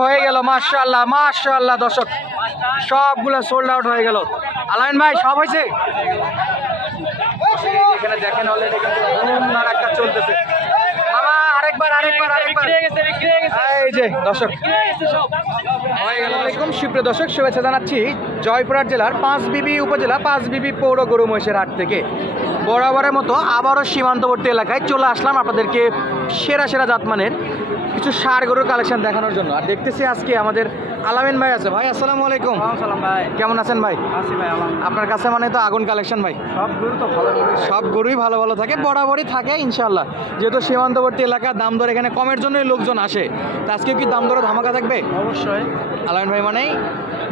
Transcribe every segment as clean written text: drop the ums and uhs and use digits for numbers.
হয়ে গেল মাশাআল্লাহ মাশাআল্লাহ দর্শক সবগুলো সোল্ড আউট হয়ে গেল। আলামিন ভাই সব হয়েছে এখানে দেখেন অলরেডি কিন্তু ধুমধাম একটা চলতেছে। মামা আরেকবার এই যে দর্শক আসসালামু সুপ্রিয় দর্শক শুভেচ্ছা জানাচ্ছি জয়পুরহাট জেলার পাঁচবিবি উপজেলা পাঁচবিবি পৌর গরু মহিষের হাট থেকে। বরাবরের মতো আবারও সীমান্তবর্তী এলাকায় চলে আসলাম আপনাদেরকে সেরা সেরা জাতমানের কিছু ষাঁড় গরুর কালেকশন দেখানোর জন্য। আর দেখতেছি আজকে আমাদের আলামিন ভাই আছে। ভাই আসসালামু আলাইকুম। ভাই কেমন আছেন ভাই? আছি ভাই। আপনার কাছে মানে তো আগুন কালেকশন ভাই। সব গরু তো ভালো, সব গরুই ভালো ভালো থাকে, বরাবরই থাকে ইনশাল্লাহ। যেহেতু সীমান্তবর্তী এলাকা দাম দর এখানে কমের জন্যই লোকজন আসে। তা আজকে কি দাম দরে ধামাকা থাকবে? অবশ্যই। আলামিন ভাই মানেই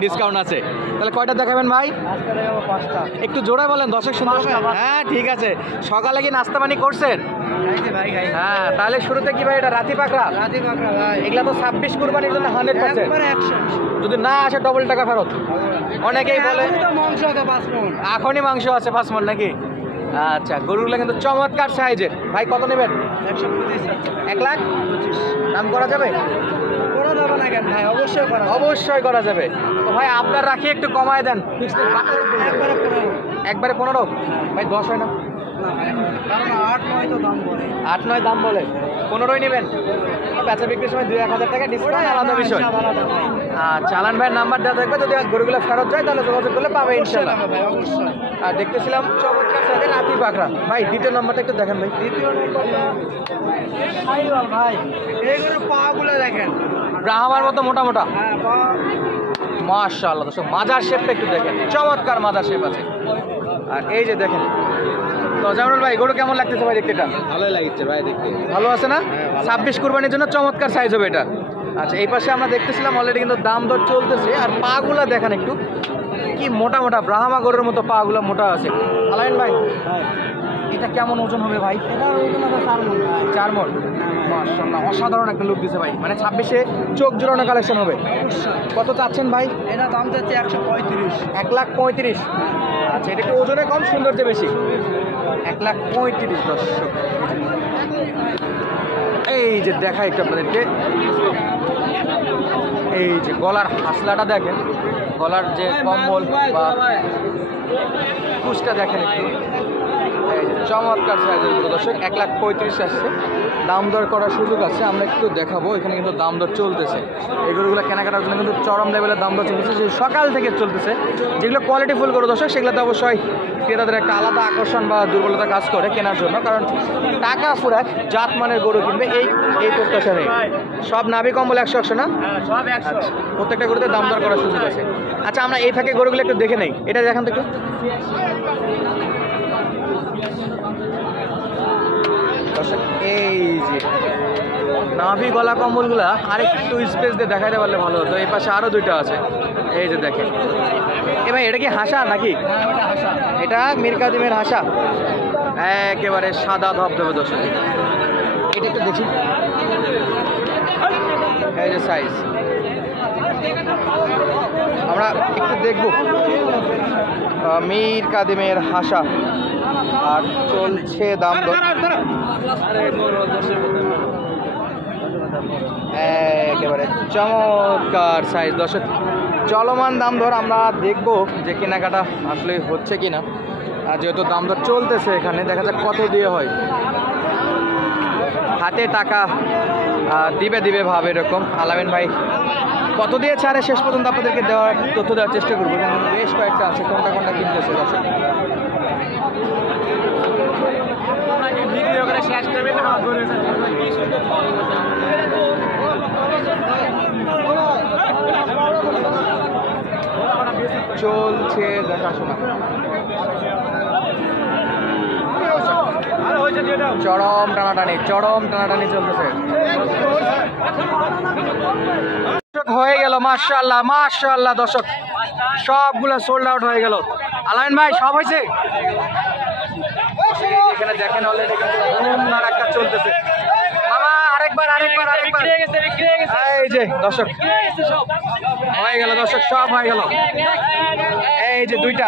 ডিসকাউন্ট আছে। তাহলে কয়টা দেখাবেন ভাই? আজকে দেখাবো 5টা। একটু জোরে বলেন, দর্শক শুনতে পাবে। হ্যাঁ ঠিক আছে। সকালে কি নাস্তা পানি করছেন? খাইছি ভাই, খাইছি। হ্যাঁ তাহলে শুরুতে কি ভাই এটা রাতি পাকড়া? রাতি পাকড়া ভাই। এগুলা তো 26 কুরবানির জন্য 100%। একবারে 100। যদি না আসে ডবল টাকা ফেরত। অনেকেই বলে এখনই তো মাংস আছে 5 মণ। এখনই মাংস আছে 5 মণ নাকি? আচ্ছা গরুগুলো কিন্তু চমৎকার সাইজের। ভাই কত নেবেন? 125 আছে। 1,25,000 দাম করা যাবে? করা যাবে না কেন ভাই? অবশ্যই করা যাবে। অবশ্যই করা যাবে। তো ভাই আপনার রাখি একটু কমায় দেন। একবারে 15। একবারে 15? ভাই 10 হয় না? না ভাই, কারণ 8-9 তো দাম বলে। 8-9 দাম বলে 15ই নেবেন। বেচা বিক্রির সময় 2-1,000 টাকা ডিসকাউন্ট আলাদা বিষয়। আলাদা ভাই। চালান ভাইয়ের নাম্বার দেওয়া থাকবে, যদি গরুগুলো ফেরত যায় তাহলে যোগাযোগ করলে পাবে ইনশাল্লাহ। ভাই অবশ্যই। আর দেখতেছিলাম চমৎকার সাইজের রাতি পাকড়া। ভাই দ্বিতীয় নাম্বারটা একটু দেখেন ভাই। দ্বিতীয় নম্বরটা সাইওয়াল ভাই। এই গরুর পাগুলো দেখেন। ব্রাহ্মার মতো মোটা মোটা। হ্যাঁ পা। মাশাআল্লাহ দর্শক মাজার শেপটা একটু দেখেন, চমৎকার মাজার শেপ আছে। আর এই যে দেখেন তো জামানুল ভাই গরু কেমন লাগতেছে ভাই দেখতে? এটা ভালোই লাগছে ভাই দেখতে। ভালো আছে না? 26 কুরবানির জন্য চমৎকার সাইজ হবে এটা। আচ্ছা এই পাশে আমরা দেখতেছিলাম অলরেডি কিন্তু দাম দর চলতেছে। আর পাগুলা দেখেন একটু কি মোটা মোটা, ব্রাহ্মা গরুর মতো পাগুলা মোটা আছে। আলামিন ভাই এটা কেমন ওজন হবে ভাই? এটার ওজন আছে 4 মণ। 4 মণ। মাশাআল্লাহ অসাধারণ একটা লুক দিছে ভাই। মানে 26-এ চোখ জোড়ানো কালেকশন হবে। কত চাচ্ছেন ভাই? এটা দাম যাচ্ছে 135। 1,35,000। আচ্ছা এটা একটু ওজনে কম, সৌন্দর্য বেশি। 1,35,000 দর্শক। এই যে দেখা একটু আপনাদেরকে, এই যে গলার হাসলাটা দেখেন, গলার যে কম্বল বা কুচটা দেখেন একটু। এই যে চমৎকার সাইজের গরু দর্শক। 1,35,000 আসছে। দাম দর করার সুযোগ আছে, আমরা একটু দেখাবো। এখানে কিন্তু দাম দর চলতেছে। এই গরুগুলো কেনাকাটার জন্য কিন্তু চরম লেভেলের দাম দর চলতেছে, যে সকাল থেকে চলতেছে। যেগুলো কোয়ালিটিফুল গরু দর্শক সেগুলোতে অবশ্যই ক্রেতাদের একটা আলাদা আকর্ষণ বা দুর্বলতা কাজ করে কেনার জন্য, কারণ টাকা ফুরাক জাত মানের গরু কিনবে এই প্রত্যাশা নেই। সব নাভি কম্বল 100 না? সব 100। প্রত্যেকটা গরুতে দাম দর করার সুযোগ আছে। আচ্ছা আমরা এই ফাঁকে গরুগুলো একটু দেখে নেই। এটা দেখেন তো একটু। এই যে নাভি গলা কম্বলগুলা আরেকটু স্পেস দিয়ে দেখাতে পারলে ভালো হতো। এই পাশে আরো দুইটা আছে, এই যে দেখেন। এ ভাই এটা কি হাসা নাকি? এটা মীর কাদিমের হাসা, একেবারে সাদা ধবধবে দর্শক। এটা একটু দেখি, এই যে সাইজ। আমরা একটু দেখবো মীর কাদিমের হাসা। আর চলছে দাম দর একেবারে চমৎকার সাইজ দর্শক। চলমান দাম দর আমরা দেখবো যে কেনাকাটা আসলে হচ্ছে কিনা। আর যেহেতু দাম দর চলতেছে এখানে, দেখা যাক কত দিয়ে হয়। হাতে টাকা দিবে ভাবে এরকম। আলামিন ভাই কত দিয়ে ছাড়ে শেষ পর্যন্ত আপনাদেরকে দেওয়ার তথ্য দেওয়ার চেষ্টা করবো। বেশ কয়েকটা আছে, কোনটা কোনটা কিনতেছে দর্শক। চলছে দেখাশোনা, চরম টানাটানি চলতেছে। হয়ে গেল মাশাআল্লাহ মাশাআল্লাহ দর্শক সবগুলো সোল্ড আউট হয়ে গেল। আলামিন ভাই সব হয়েছে এখানে দেখেন অলরেডি কিন্তু ধুমধাম একটা চলতেছে। মামা আরেকবার এই যে দর্শক হয়ে গেল, দর্শক সব হয়ে গেল। এই যে দুইটা,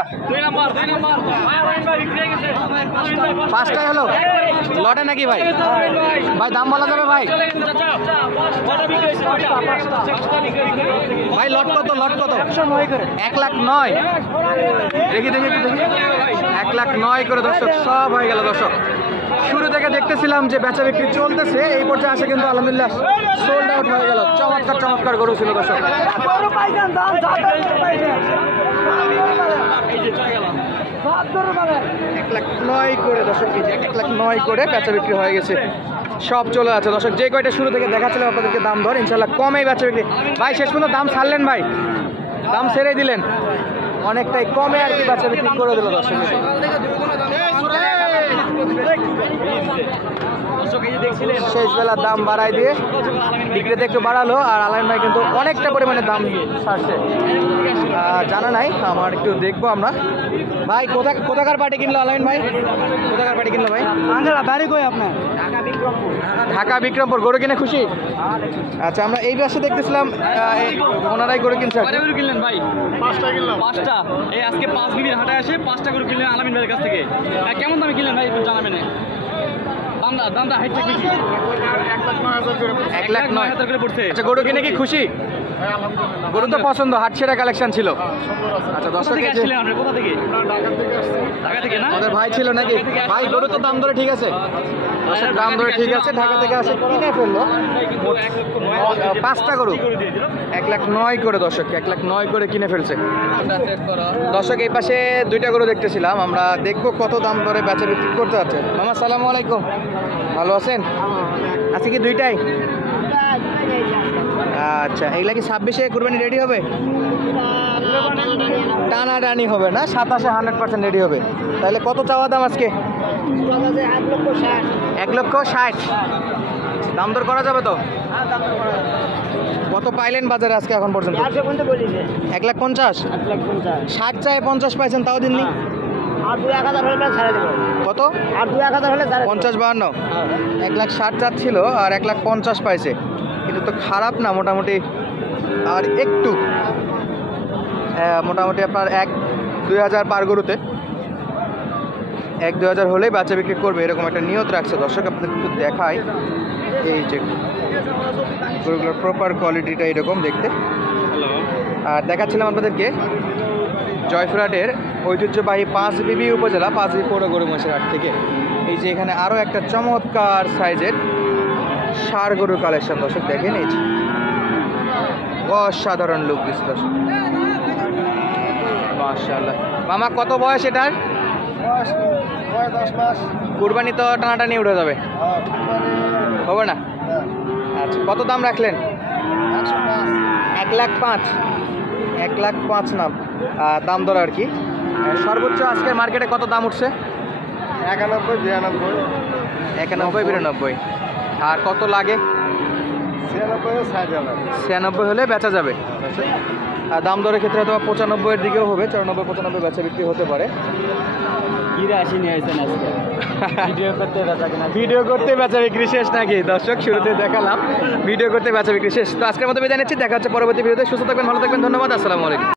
পাঁচটাই হলো লটে নাকি ভাই? ভাই দাম বলা যাবে ভাই? ভাই লট কত? লট কত? 1,09,000। দেখি দেখি একটু দেখি, 1,09,000 করে দর্শক সব হয়ে গেল। দর্শক শুরু থেকে দেখতেছিলাম যে বেচা বিক্রি চলতেছে, এই পর্যায়ে আসে কিন্তু আলহামদুলিল্লাহ সোল্ড আউট হয়ে গেল। চমৎকার চমৎকার গরু ছিল দর্শক। 1,09,000 করে দর্শক, এই যে 1,09,000 করে বেচা বিক্রি হয়ে গেছে, সব চলে আছে দর্শক। যে কয়টা শুরু থেকে দেখাচ্ছিলাম আপনাদেরকে দাম দর, ইনশাল্লাহ কমেই বেচা বিক্রি। ভাই শেষ পর্যন্ত দাম ছাড়লেন ভাই? দাম ছেড়ে দিলেন, অনেকটাই কমে আর কি বেচা বিক্রি করে দিল দর্শক। শেষ বেলার দাম বাড়াই দিয়ে বিক্রেতা একটু বাড়ালো, আর আলাইন ভাই কিন্তু অনেকটা পরিমাণে দাম ছাড়ছে। জানা নাই আমার, একটু দেখবো আমরা। ভাই কোথাকার পার্টি কিনলো আলাইন ভাই? কোথাকার পার্টি কিনলো ভাই? বাড়ি কই আপনার? ঢাকা বিক্রমপুর। গরু কিনে খুশি? আচ্ছা, আমরা এই পাশে দেখতেছিলাম ওনারাই গরু কিনছে। গরু কিনলেন ভাই? 5টা কিনলাম। 5টা? এই আজকে 5 বিবির হাটে এসে 5টা গরু কিনলেন আলামিন ভাইয়ের কাছ থেকে। কেমন দামে কিনলেন ভাই একটু জানাবেন? দামটা হাইটটা কি? 1,09,000 করে পড়ছে। আচ্ছা, গরু কিনে কি খুশি? গরু তো পছন্দ, হাট ছেড়া কালেকশন ছিল। আচ্ছা কোথা দর্শক, থেকে আসছিলেন আপনি? কোথা থেকে? ঢাকা থেকে না? আমাদের ভাই ছিল নাকি? ভাই গরু তো দাম ধরে ঠিক আছে, দাম ধরে ঠিক আছে। ঢাকা থেকে আসে কিনে ফেললো 5টা গরু, 1,09,000 করে দর্শক, 1,09,000 করে কিনে ফেলছে দর্শক। এই পাশে 2টা গরু দেখতেছিলাম, আমরা দেখবো কত দাম ধরে বেচা বিক্রি করতে যাচ্ছে। মামা সালামু আলাইকুম, ভালো আছেন? আজকে কি 2টাই? আচ্ছা, এগুলা কি 26-এ কুরবানি রেডি হবে? টানাটানি হবে না, 27-এ 100% রেডি হবে। তাহলে কত চাওয়া দাম আজকে? 1,60,000। দাম দর করা যাবে তো? কত পাইলেন বাজারে আজকে এখন পর্যন্ত? 1,50,000। 60 চায় 50 পাইছেন, তাও দিননি? কত? 50-52। 1,60,000 চাচ্ছিল আর 1,50,000 পাইছে, কিন্তু তো খারাপ না মোটামুটি। আর একটু মোটামুটি আপনার 1-2,000 পার গরুতে, 1-2,000 হলেই বাচ্চা বিক্রি করবে, এরকম একটা নিয়ত রাখছে দর্শক। আপনাদের একটু দেখাই, এই যে গরুগুলোর প্রপার কোয়ালিটিটা এরকম দেখতে। আর দেখাচ্ছিলাম আপনাদেরকে জয়পুরহাটের ঐতিহ্যবাহী পাঁচবিবি উপজেলা পাঁচবিবি পৌর গরু মহিষের হাট থেকে। এই যে এখানে আরও একটা চমৎকার সাইজের ষাঁড় গরুর কালেকশন দর্শক, দেখেন এই যে অসাধারণ লুক দিচ্ছে দর্শক, মাশাআল্লাহ। মামা কত বয়স এটার? 10 মাস। কুরবানি তো টানাটানি উঠে যাবে, হবে না? আচ্ছা, কত দাম রাখলেন? 1,05,000। 1,05,000 না দাম দর আর কি। সর্বোচ্চ আজকে মার্কেটে কত দাম উঠছে? 91-92। 91-92। আর কত লাগে? 96 হলে বেচা যাবে। আর দাম দরের ক্ষেত্রে হয়তো 95-এর দিকেও হবে, 94-95 বেচা বিক্রি হতে পারে। ভিডিও করতে বেচা বিক্রি শেষ নাকি দর্শক? শুরুতে দেখালাম ভিডিও করতে বেচা বিক্রি শেষ। তো আজকের মতো বিদায় নিচ্ছি, দেখা হচ্ছে পরবর্তী ভিডিওতে। সুস্থ থাকবেন, ভালো থাকবেন, ধন্যবাদ, আসসালামু আলাইকুম।